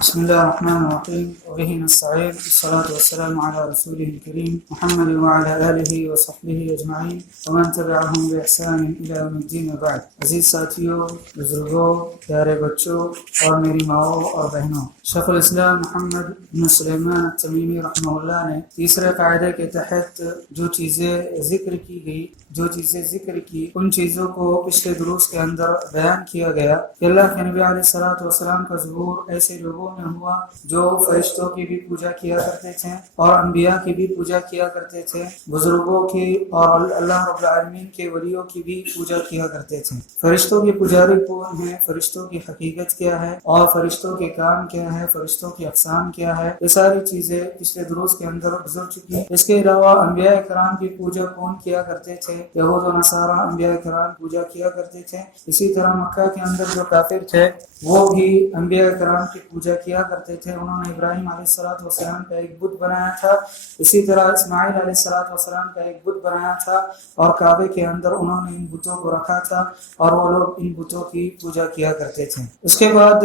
بسم الله الرحمن الرحيم وبه نستعين والصلاة والسلام على رسوله الكريم محمد وعلى آله وصحبه أجمعين ومن تبعهم بإحسان إلى يوم الدين وبعد. عزیز ساتھیوں، بزرگوں، پیارے بچوں اور میری ماؤں اور بہنوں، شیخ الاسلام محمد بن سلیمان التمیمی رحمہ اللہ نے تیسرے قاعدے کے تحت جو چیزیں ذکر کی ان چیزوں کو پچھلے دروس کے اندر بیان کیا گیا کہ اللہ کے نبی علیہ الصلوۃ والسلام کا ظہور ایسے لوگوں میں ہوا جو فرشتوں کی بھی پوجا کیا کرتے تھے اور انبیاء کی بھی پوجا کیا کرتے تھے، بزرگوں کی اور اللہ رب العالمین کے ولیوں کی بھی پوجا کیا کرتے تھے۔ فرشتوں کی پجاری کون ہیں، فرشتوں کی حقیقت کیا ہے اور فرشتوں کے کام کیا ہے، فرشتوں کی اقسام کیا ہے، یہ ساری چیزیں پچھلے دروس کے اندر گزر چکی ہیں۔ اس کے علاوہ انبیاء کرام کی پوجا کون کیا کرتے تھے، یہود و نصارہ انبیاء کرام پوجا کیا کرتے تھے۔ اسی طرح مکہ کے اندر جو کافر تھے وہ بھی انبیاء کرام کی پوجا کیا کرتے تھے۔ انہوں نے ابراہیم علیہ السلام کا ایک بت بنایا تھا، اسی طرح اسماعیل علیہ السلام کا ایک بت بنایا تھا اور کعبے کے اندر انہوں نے ان بتوں کو رکھا تھا اور وہ لوگ ان بتوں کی پوجا کیا کرتے تھے۔ اس کے بعد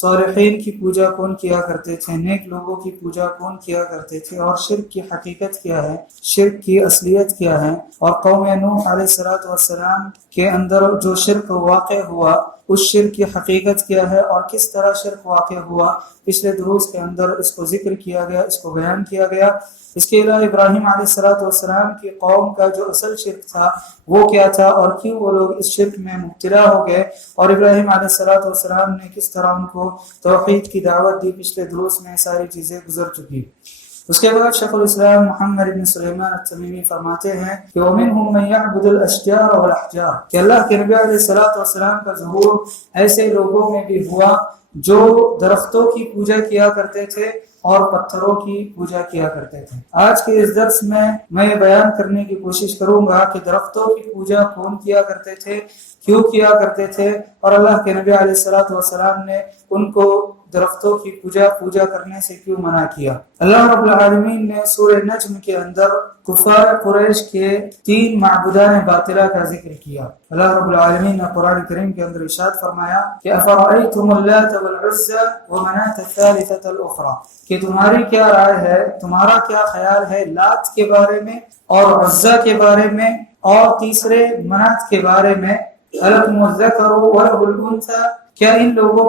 صالحین کی پوجا کون کیا کرتے تھے، نیک لوگوں کی پوجا کون کیا کرتے تھے، اور شرک کی حقیقت کیا ہے، شرک کی اصلیت کیا ہے، اور قوم نوح علیہ السلام کے اندر جو شرک واقع ہوا اس شرک کی حقیقت کیا ہے اور کس طرح شرک واقع ہوا، پچھلے دروس کے اندر اس کو ذکر کیا گیا، اس کو بیان کیا گیا۔ اس کے علاوہ ابراہیم علیہ السلام کی قوم کا جو اصل شرک تھا وہ کیا تھا اور کیوں وہ لوگ اس شرک میں مبتلا ہو گئے، اور ابراہیم علیہ السلام نے کس طرح ان کو توحید کی دعوت دی، پچھلے دروس میں ساری چیزیں گزر چکی۔ اس کے بعد شیخ الاسلام محمد بن سلیمان التمیمی فرماتے ہیں کہ وَمِنْهُمْ مَنْ يَعْبُدُ الْأَشْجَارَ وَالْأَحْجَارَ، کہ اللہ کے نبی علیہ السلام کا ظہور ایسے لوگوں میں بھی ہوا جو درختوں کی پوجا کیا کرتے تھے اور پتھروں کی پوجا کیا کرتے تھے۔ آج کے اس درس میں یہ بیان کرنے کی کوشش کروں گا کہ درختوں کی پوجا کون کیا کرتے تھے، کیوں کیا کرتے تھے، اور اللہ کے نبی علیہ السلام نے ان کو درختوں کی پوجا کرنے سے کیوں منع کیا۔ اللہ رب العالمین نے سورہ نجم کے اندر کفار قریش کے 3 معبودان باطلہ کا ذکر کیا۔ اللہ رب العالمین نے قرآن کریم کے اندر ارشاد فرمایا کہ افرأیتم اللات والعزى ومناة الثالثة الاخرى، کہ تمہاری کیا رائے ہے، تمہارا کیا خیال ہے لات کے بارے میں اور عزا کے بارے میں اور تیسرے منات کے بارے میں، الکم الذکر وله الانثى، کیا ان لوگوں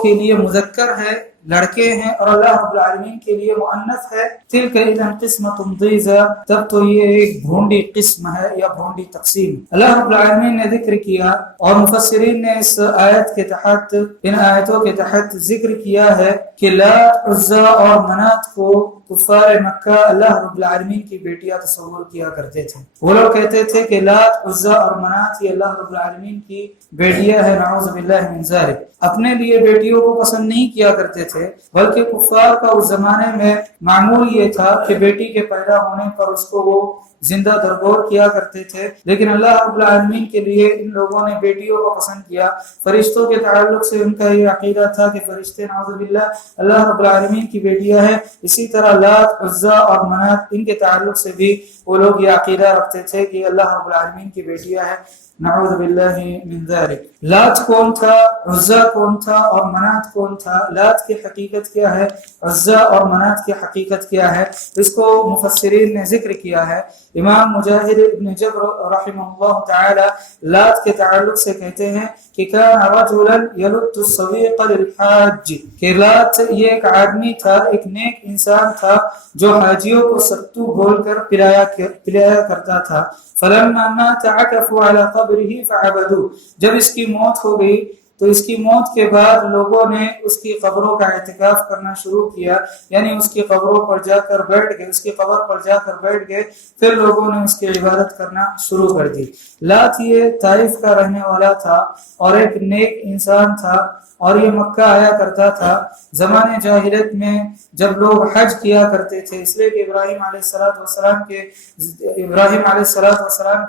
کے لیے مذکر ہے، لڑکے ہیں، اور اللہ رب العالمین کے لیے مؤنث ہے؟ تلک اذا قسمۃ ضیزى، تب تو یہ ایک بھونڈی قسم ہے یا بھونڈی تقسیم۔ اللہ رب العالمین نے ذکر کیا اور مفسرین نے اس آیت کے تحت، ان آیتوں کے تحت ذکر کیا ہے کہ لات، عزا اور منات کو کفار مکہ اللہ رب العالمین کی بیٹیاں تصور کیا کرتے تھے۔ وہ لوگ کہتے تھے کہ لات، عزا اور منات یہ اللہ رب العالمین کی بیٹیاں ہیں، نعوذ باللہ من ذلک۔ اپنے لیے بیٹیوں کو پسند نہیں کیا کرتے تھے، بلکہ کفار کا اس زمانے میں معمول یہ تھا کہ بیٹی کے پیدا ہونے پر اس کو وہ زندہ درگور کیا کرتے تھے، لیکن اللہ رب العالمین کے لیے ان لوگوں نے بیٹیوں کو پسند کیا۔ فرشتوں کے تعلق سے ان کا یہ عقیدہ تھا کہ فرشتے نعوذ باللہ اللہ رب العالمین کی بیٹیاں ہیں۔ اسی طرح لات، عزا اور منات، ان کے تعلق سے بھی وہ لوگ یہ عقیدہ رکھتے تھے کہ اللہ رب العالمین کی بیٹیاں ہیں، نعوذ باللہ من ذلک۔ لات کون تھا، عزا کون تھا اور منات کون تھا، لات کی حقیقت کیا ہے، عزا اور منات کی حقیقت کیا ہے، اس کو مفسرین نے ذکر کیا ہے۔ امام مجاہد ابن جبر رحمہ اللہ تعالی لات کے تعلق سے کہتے ہیں کہ کان رجلا یلت السویق للحاج، کہ لات یہ ایک آدمی تھا، ایک نیک انسان تھا جو حاجیوں کو ستو بول کر پلایا کرتا تھا۔ فلما مات عكفوا على قبره فعبدوه، جب اس کی موت ہو گئی تو اس کی موت کے بعد لوگوں نے اس کی قبروں کا اعتکاف کرنا شروع کیا، یعنی اس کی قبروں پر جا کر بیٹھ گئے، اس کی قبر پر جا کر بیٹھ گئے، پھر لوگوں نے اس کی عبادت کرنا شروع کر دی۔ لات یہ طائف کا رہنے والا تھا اور ایک نیک انسان تھا اور یہ مکہ آیا کرتا تھا۔ زمانے جاہلیت میں جب لوگ حج کیا کرتے تھے، اس لیے کہ ابراہیم علیہ السلام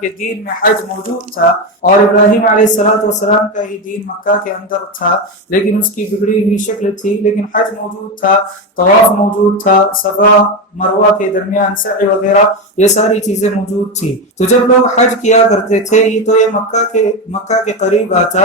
کے دین میں حج موجود تھا اور ابراہیم علیہ السلام کا ہی دین مکہ کے اندر تھا، لیکن اس کی بگڑی ہوئی شکل تھی، لیکن حج موجود تھا، طواف موجود تھا، صفا مروہ کے درمیان سعی وغیرہ یہ ساری چیزیں موجود تھی۔ تو جب لوگ حج کیا کرتے تھے تو یہ مکہ کے قریب آتا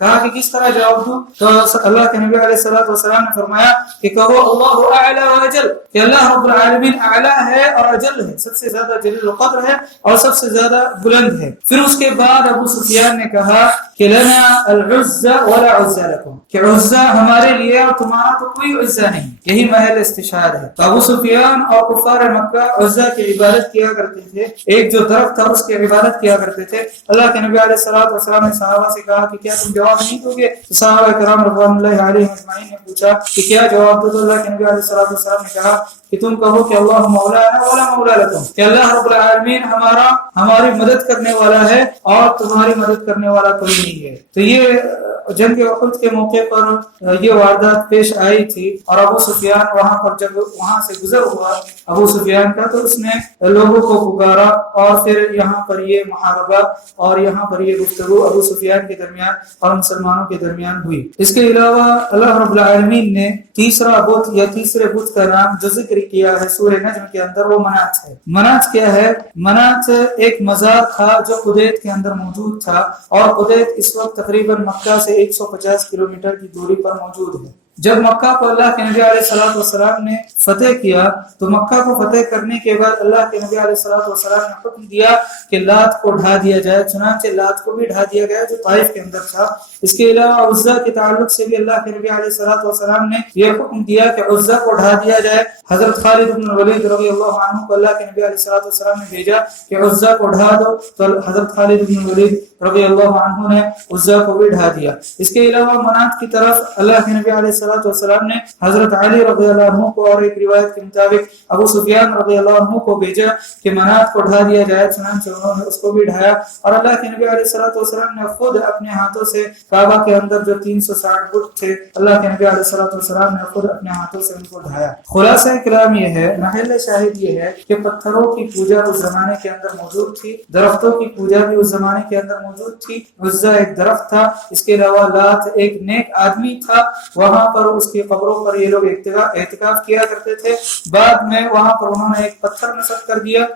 کہا کہ کس طرح جواب دوں؟ تو اللہ کے نبی علیہ الصلوۃ والسلام نے فرمایا کہ کہو اللہ اعلی و اجل، کہ اللہ رب العالمین اعلی ہے اور اجل ہے، سب سے زیادہ جلیل القدر ہے اور سب سے زیادہ بلند ہے۔ پھر اس کے بعد ابو سفیان نے کہا کہ لنا العزى ولا عزى لكم، کہ عزہ ہمارے لیے اور تمہارا تو کوئی عزہ نہیں۔ یہی محل استشہاد ہے۔ تو ابو سفیان اور کفار مکہ عزہ کی عبادت کیا کرتے تھے، ایک جو درخت تھا اس کی عبادت کیا کرتے تھے۔ اللہ کے نبی علیہ الصلوۃ والسلام نے صحابہ سے کہا کہ کیا تم جواب نہیں دو گے؟ تو صحابہ کرام رضوان اللہ علیہم اجمعین نے پوچھا کہ کیا جواب دو؟ تو اللہ کے نبی علیہ الصلوۃ والسلام نے کہا کہ تم کہو کہ اللہ مولانا ولا مولا لکم، کہ اللہ رب العالمین ہماری مدد کرنے والا ہے اور تمہاری مدد کرنے والا کوئی نہیں ہے۔ تو یہ جنگ احد کے موقع پر یہ واردات پیش آئی تھی، اور ابو سفیان وہاں پر جب وہاں سے گزر ہوا ابو سفیان کا، تو اس نے لوگوں کو پکارا اور پھر یہاں پر یہ محاربہ اور یہاں پر یہ گفتگو ابو سفیان کے درمیان اور مسلمانوں کے درمیان ہوئی۔ اس کے علاوہ اللہ رب العالمین نے تیسرا بت یا تیسرے بت کا نام جو ذکر کیا ہے سورہ نجم کے اندر، وہ منات ہے۔ منات کیا ہے؟ منات ایک مزار تھا جو قدیت کے اندر موجود تھا، اور قدیت اس وقت تقریباً مکہ سے 150 کلومیٹر کی دوری پر موجود ہے۔ جب مکہ کو اللہ کے نبی علیہ الصلوۃ والسلام نے فتح کیا، تو مکہ کو فتح کرنے کے بعد اللہ کے نبی علیہ الصلوۃ والسلام نے حکم دیا کہ لات کو ڈھا دیا جائے، چنانچہ لات کو بھی ڈھا دیا گیا جو طائف کے اندر تھا۔ اس کے علاوہ عزہ کے تعلق سے بھی اللہ کے نبی علیہ الصلوۃ والسلام نے یہ حکم دیا کہ عزہ کو ڈھا دیا جائے۔ حضرت خالد بن الولید رضی اللہ عنہ کو اللہ کے نبی علیہ الصلوۃ والسلام نے بھیجا کہ عزہ کو ڈھا دو، تو حضرت خالد بن الولید رضی اللہ عنہ نے عزہ کو بھی ڈھا دیا۔ اس کے علاوہ منات کی طرف اللہ کے نبی علیہ الصلوۃ والسلام نے حضرت علی رضی اللہ عنہ کو، اور ایک روایت کے مطابق ابو سفیان رضی اللہ عنہ کو بھیجا کہ منات کو ڈھا دیا جائے، چنانچہ انہوں نے اس کو بھی ڈھایا۔ اور اللہ کے نبی علیہ الصلوۃ والسلام نے خود اپنے ہاتھوں سے کعبہ کے اندر جو 360 بت تھے، اللہ کے نبی علیہ الصلوۃ والسلام نے خود اپنے ہاتھوں سے ان کو ڈھایا۔ خلاصہ کلام یہ ہے، محل شاہد یہ ہے کہ پتھروں کی پوجا اس زمانے کے اندر موجود تھی، درختوں کی پوجا بھی اس زمانے کے اندر موجود تھی۔ عزہ ایک درخت تھا، اس کے علاوہ لات ایک نیک آدمی تھا، وہاں پر اس کی قبروں پر یہ لوگ اعتکاف کیا کرتے تھے۔ بعد میں وہاں پر انہوں نے ایک پتھر نصب کر دیا،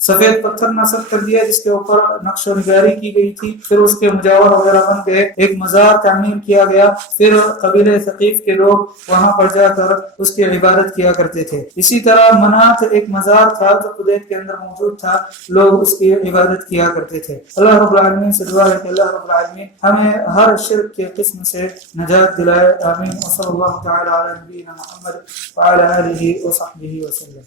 سفید پتھر نصب کر دیا جس کے اوپر نقش و نگاری کی گئی تھی، پھر اس کے مجاور وغیرہ بن گئے، ایک مزار تعمیر کیا گیا، پھر قبیلہ ثقیف کے لوگ وہاں پر جا کر اس کی عبادت کیا کرتے تھے۔ اسی طرح منات ایک مزار تھا جو قدیت کے اندر موجود تھا، لوگ اس کی عبادت کیا کرتے تھے۔ اللہ رب العالمین سے دعا ہے کہ اللہ رب العالمین ہمیں ہر شرک کے قسم سے نجات دلائے، آمین۔ وصلی اللہ تعالی علی نبینا محمد وعلی آلہ وصحبہ وسلم۔